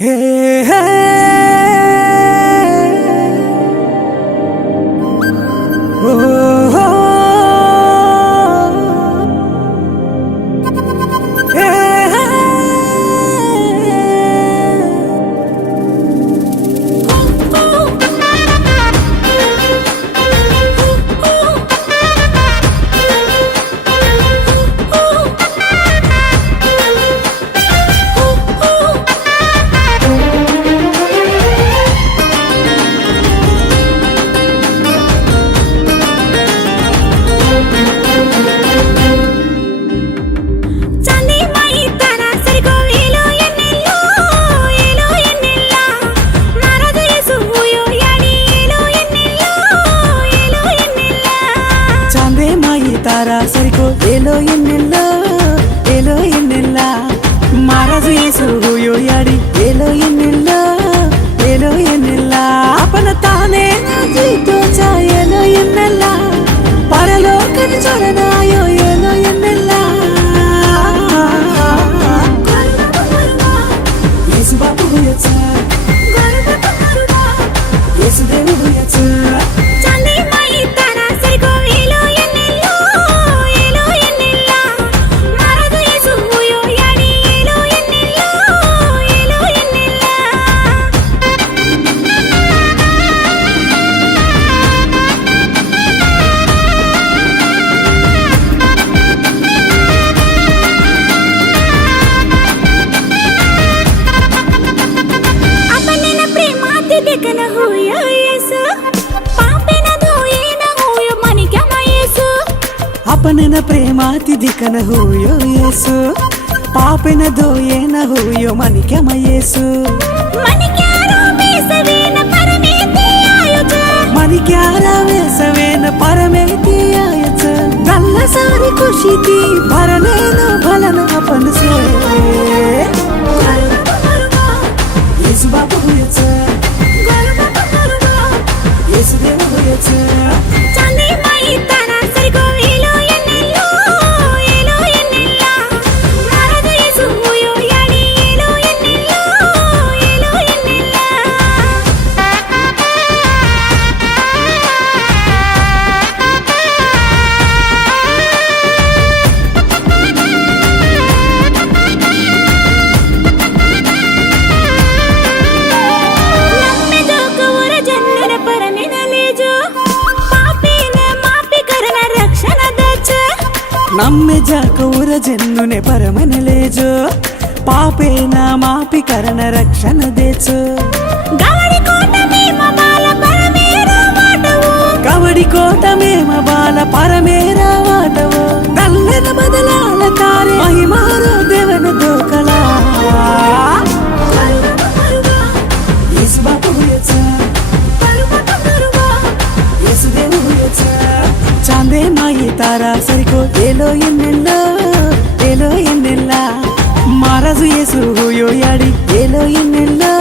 Hey, hey. Oh, oh. Hey, hey. तारा सरी को yellow एन्नेल्ला महाराजु येसु हुयो याडी एलो एन्नेल्ला अपन ताने जीतो चा एलो एन्नेल्ला परलोकन चरनायो एलो एन्नेल्ला येसु बापु हुयोचा येसु देव हुयोचा अपने प्रेमाति दिकन हुयो येसु पापेन दोयेन हुयो मनिक्यम येसु मनिक्यारा वेसवेन परमेति आयच नल्ल सारी खुशीति भरलेन भलन अपन से येसु बापु हुयोच येसु देव हुयोच नम्मे जाकौर जन्नुने परमन लेजो पापेन मापि करण रक्षण देचो गवडी कोट मेम बाल परमेरा वाटवो तल्लेन बदलाल तारे महिमारो देवन दोकला येसु बापु हुयोच येसु देव हुयोच चांदे माई तारा सरी को एलो एन्नेल्ला महाराजु येसु हुयो याडी एलो एन्नेल्ला